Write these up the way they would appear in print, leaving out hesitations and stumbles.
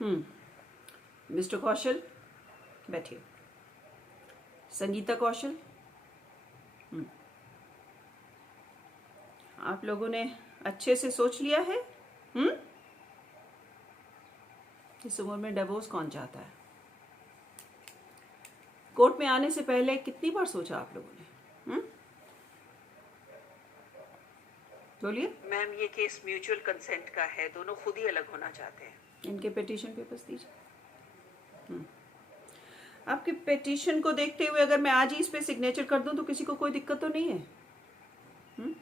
Mister कौशल बैठिए। संगीता कौशल, आप लोगों ने अच्छे से सोच लिया है? इस उम्र में डिवोर्स कौन चाहता है? कोर्ट में आने से पहले कितनी बार सोचा आप लोगों ने? बोलिए। मैम, ये केस म्यूचुअल कंसेंट का है, दोनों खुद ही अलग होना चाहते हैं। इनके पिटीशन पेपर्स दीजिए। आपके पिटीशन को देखते हुए अगर मैं आज ही इस पे सिग्नेचर कर दूं तो किसी को कोई दिक्कत तो नहीं है?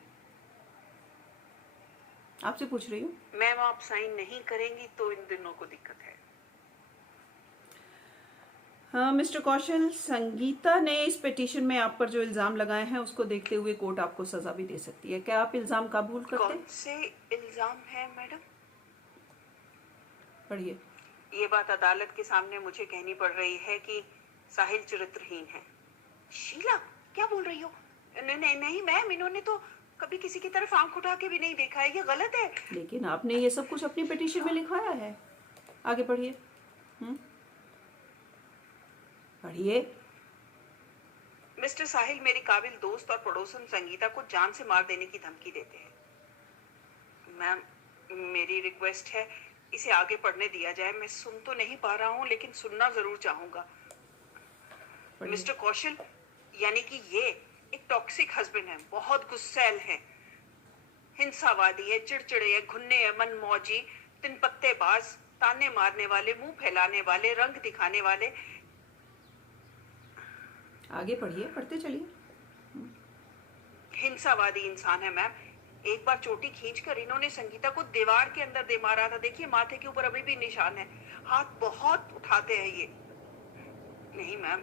आपसे पूछ रही हूँ। मैम, आप साइन नहीं करेंगी तो इन दोनों को दिक्कत है। हाँ मिस्टर कौशल, संगीता ने इस पिटीशन में आप पर जो इल्जाम लगाए हैं उसको देखते हुए कोर्ट आपको सजा भी दे सकती है। क्या आप इल्जाम कबूल करते हैं? कौन से इल्जाम है मैडम? पढ़िए। ये बात अदालत के सामने मुझे कहनी पड़ रही है कि साहिल चरित्रहीन है। शीला, क्या बोल रही हो? नहीं नहीं नहीं मैम, इन्होंने तो कभी किसी की तरफ आंख उठा के भी नहीं देखा है, ये गलत है। लेकिन आपने ये सब कुछ अपनी पिटीशन में लिखवाया है। आगे पढ़िए। पढ़िए। मिस्टर साहिल मेरी काबिल दोस्त और पड़ोसन संगीता को जान से मार देने की धमकी देते हैं। मैम, मेरी रिक्वेस्ट है इसे आगे पढ़ने दिया जाए। मैं सुन तो नहीं पा रहा हूँ लेकिन सुनना जरूर चाहूंगा। मिस्टर कौशल, यानी कि ये एक टॉक्सिक हस्बैंड है, बहुत गुस्सैल है, हिंसावादी है, चिड़चिड़े है, घुन्ने है, मनमौजी, तिन पत्तेबाज, ताने मारने वाले, मुंह फैलाने वाले, रंग दिखाने वाले। आगे पढ़िए, पढ़ते चलिए। हिंसावादी इंसान है मैम। एक बार चोटी खींचकर इन्होंने संगीता को दीवार के अंदर दे मारा था। देखिए माथे के ऊपर अभी भी निशान है। हाथ बहुत उठाते हैं ये। नहीं मैम,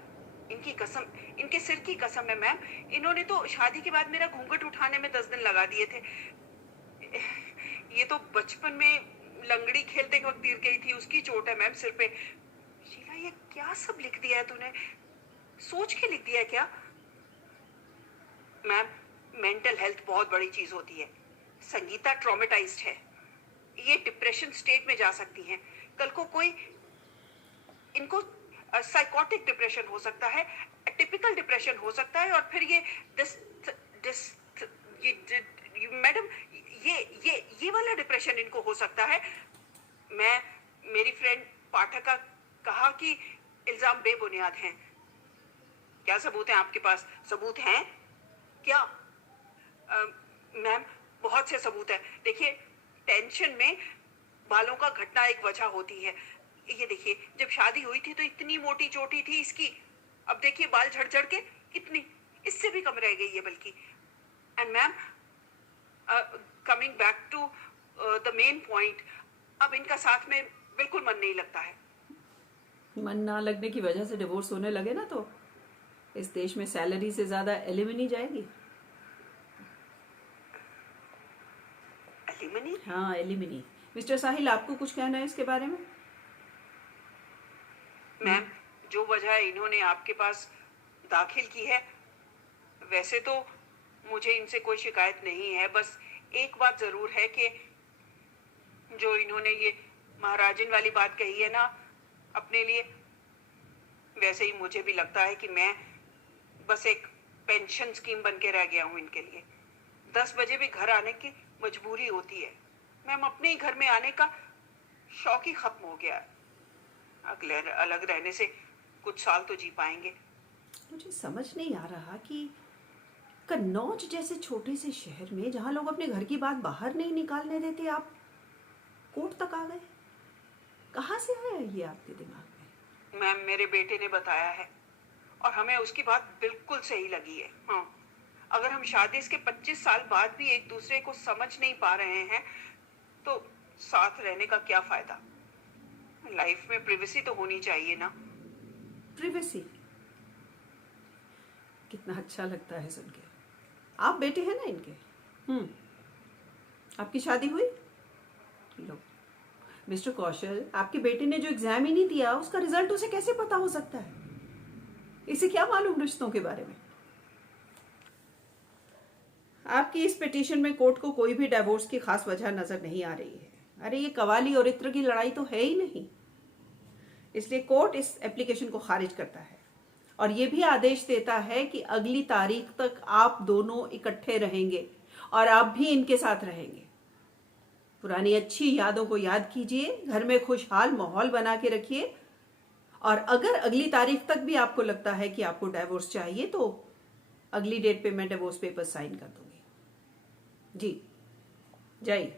इनकी कसम, इनके सिर की कसम है मैम। इन्होंने तो शादी के बाद मेरा घूंघट उठाने में 10 दिन लगा दिए थे। ये तो बचपन में लंगड़ी खेलते वक्त गिर गई थी, उसकी चोट है मैम सिर पे। शीला, ये क्या सब लिख दिया है तूने? सोच के लिख दिया है क्या? मैम, मेंटल हेल्थ बहुत बड़ी चीज होती है। संगीता ट्रॉमेटाइज्ड है, ये डिप्रेशन स्टेट में जा सकती हैं। कल को कोई इनको साइकोटिक डिप्रेशन हो सकता है, टिपिकल डिप्रेशन हो सकता है, और फिर ये दिस दिस ये मैडम, ये वाला डिप्रेशन इनको हो सकता है। मेरी फ्रेंड पाठक का कहा कि इल्जाम बेबुनियाद हैं। क्या सबूत है आपके पास? सबूत हैं क्या? मैम, बहुत से सबूत है। देखिए, टेंशन में बालों का घटना एक वजह होती है। ये देखिए, जब शादी हुई थी तो इतनी मोटी चोटी थी इसकी, अब देखिए बाल झड़ झड़ के इतनी, इससे भी कम रह गई है बल्कि। And ma'am, coming back to the main point, अब इनका साथ में बिल्कुल मन नहीं लगता है। मन ना लगने की वजह से डिवोर्स होने लगे ना तो इस देश में सैलरी से ज्यादा एलिमनी जाएगी। एलिमनी? हाँ, एलिमनी। मिस्टर साहिल, आपको कुछ कहना है इसके बारे में? मैम, जो वजह इन्होंने आपके पास दाखिल की है, वैसे तो मुझे इनसे कोई शिकायत नहीं है। बस एक बात जरूर है कि जो इन्होंने ये महाराजन वाली बात कही है ना अपने लिए, वैसे ही मुझे भी लगता है कि मैं बस एक पेंशन स्कीम बन के रह गया हूँ इनके लिए। 10 बजे भी घर आने की मजबूरी होती है। मैम, अपने ही घर में आने का शौक ही खत्म हो गया है। अलग रहने से कुछ साल तो जी पाएंगे। मुझे समझ नहीं आ रहा कि कन्नौज जैसे छोटे से शहर में जहां लोग अपने घर की बात बाहर नहीं निकालने देते, आप कोर्ट तक आ गए। कहाँ से आया ये आपके दिमाग में? मैम, मेरे बेटे ने बताया है और हमें उसकी बात बिल्कुल सही लगी है। हाँ, अगर हम शादी के 25 साल बाद भी एक दूसरे को समझ नहीं पा रहे हैं तो साथ रहने का क्या फायदा? लाइफ में प्रिवेसी तो होनी चाहिए ना। प्रिवेसी? कितना अच्छा लगता है सुन के। आप बेटे हैं ना इनके? आपकी शादी हुई? लो मिस्टर कौशल, आपके बेटे ने जो एग्जाम ही नहीं दिया उसका रिजल्ट उसे कैसे पता हो सकता है? इसे क्या मालूम रिश्तों के बारे में? आपकी इस पिटीशन में कोर्ट को कोई भी डिवोर्स की खास वजह नजर नहीं आ रही है। अरे ये कवाली और इत्र की लड़ाई तो है ही नहीं। इसलिए कोर्ट इस एप्लीकेशन को खारिज करता है और ये भी आदेश देता है कि अगली तारीख तक आप दोनों इकट्ठे रहेंगे और आप भी इनके साथ रहेंगे। पुरानी अच्छी यादों को याद कीजिए, घर में खुशहाल माहौल बना के रखिए और अगर अगली तारीख तक भी आपको लगता है कि आपको डाइवोर्स चाहिए तो अगली डेट पे मैं डिवोर्स पेपर साइन कर दूंगी। जी, जय।